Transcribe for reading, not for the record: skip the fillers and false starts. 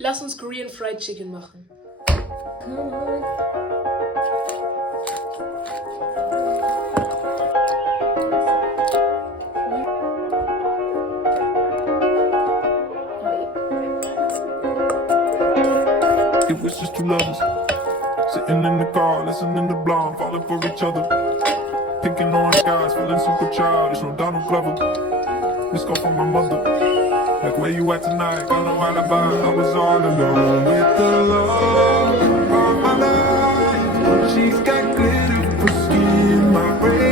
Lass uns Korean Fried Chicken machen. It was just two lovers sitting in the car, listening to Blonde, falling for each other. Pink and orange skies, feeling super childish. No Donald Glover. This call from my mother. Like, where you at tonight? Got no alibi. I was all alone with the love of my life. She's got glitter for skin, my brain.